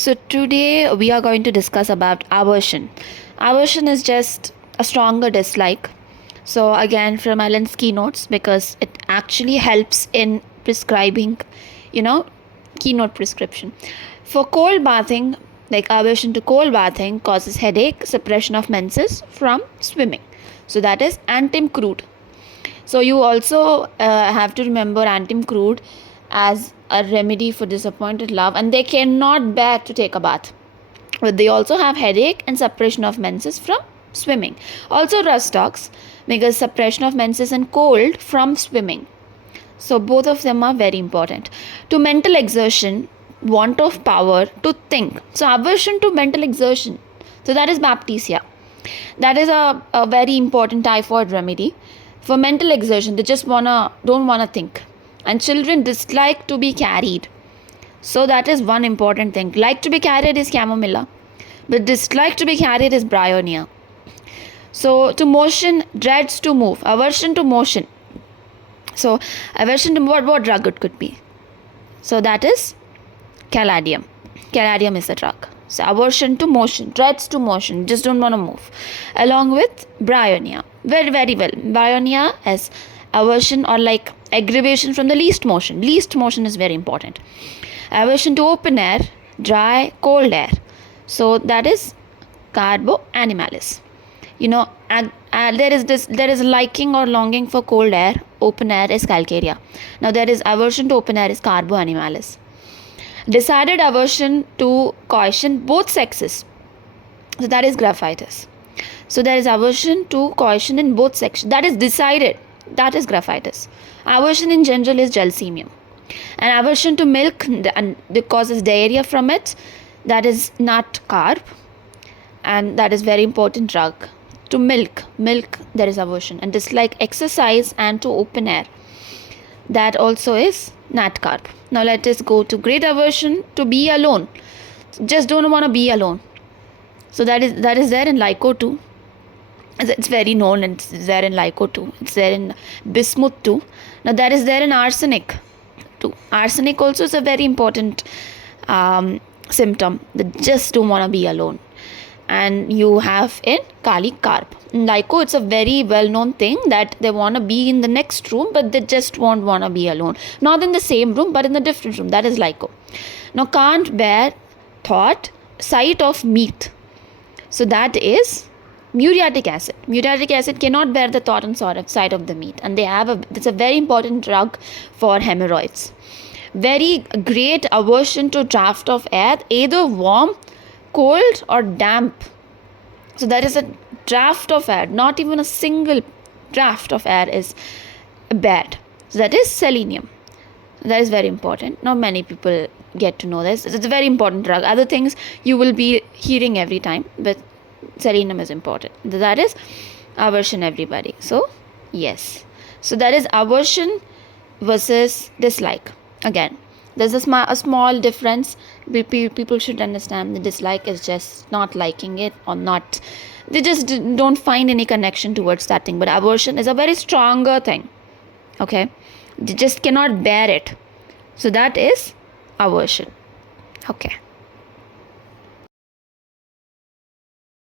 So today we are going to discuss about aversion. Aversion is just a stronger dislike. So again from Ellen's keynotes, because it actually helps in prescribing, keynote prescription. For cold bathing, like aversion to cold bathing causes headache, suppression of menses from swimming. So that is antim crude. So you also have to remember antim crude as a remedy for disappointed love, and they cannot bear to take a bath. But they also have headache and suppression of menses from swimming. Also rust dogs, because suppression of menses and cold from swimming. So both of them are very important. To mental exertion, want of power to think. So aversion to mental exertion. So that is baptisia. That is a very important typhoid remedy. For mental exertion, they just don't wanna think. And children dislike to be carried. So that is one important thing. Like to be carried is chamomilla, but dislike to be carried is bryonia. So to motion, dreads to move. Aversion to motion. So aversion to what drug it could be. So that is caladium. Caladium is a drug. So aversion to motion, dreads to motion, just don't want to move. Along with bryonia. Very, very well. Bryonia is aversion or like aggravation from the least motion. Least motion is very important. Aversion to open air, dry, cold air. So that is carbo animalis. There is liking or longing for cold air. Open air is calcarea. Now there is aversion to open air is carbo animalis. Decided aversion to coition, both sexes. So that is graphitis. So there is aversion to coition in both sexes. That is decided. That is graphitis. Aversion in general is gelsemium. And aversion to milk, and it causes diarrhea from it. That is nut carb. And that is very important drug. To milk, there is aversion. And dislike exercise and to open air. That also is nat carb. Now let us go to great aversion to be alone. Just don't want to be alone. So that is there in Lyco too. It's very known, and it's there in Lyco too. It's there in bismuth too. Now that is there in arsenic too. Arsenic also is a very important symptom. That just don't want to be alone. And you have in Kali carb. In Lyco, it's a very well-known thing that they want to be in the next room, but they just won't want to be alone. Not in the same room, but in the different room. That is Lyco. Now, can't bear sight of meat. So that is muriatic acid. Muriatic acid cannot bear the thought and sight of the meat. And it's a very important drug for hemorrhoids. Very great aversion to draft of air, either warm, cold or damp. So there is a draft of air, not even a single draft of air is bad. So that is selenium. That is very important. Not many people get to know this. It's a very important drug. Other things you will be hearing every time, but selenium is important. That is aversion, everybody. So yes. So that is aversion versus dislike. Again, there's a small difference. People should understand the dislike is just not liking it or not. They just don't find any connection towards that thing. But aversion is a very stronger thing. Okay? They just cannot bear it. So that is aversion. Okay.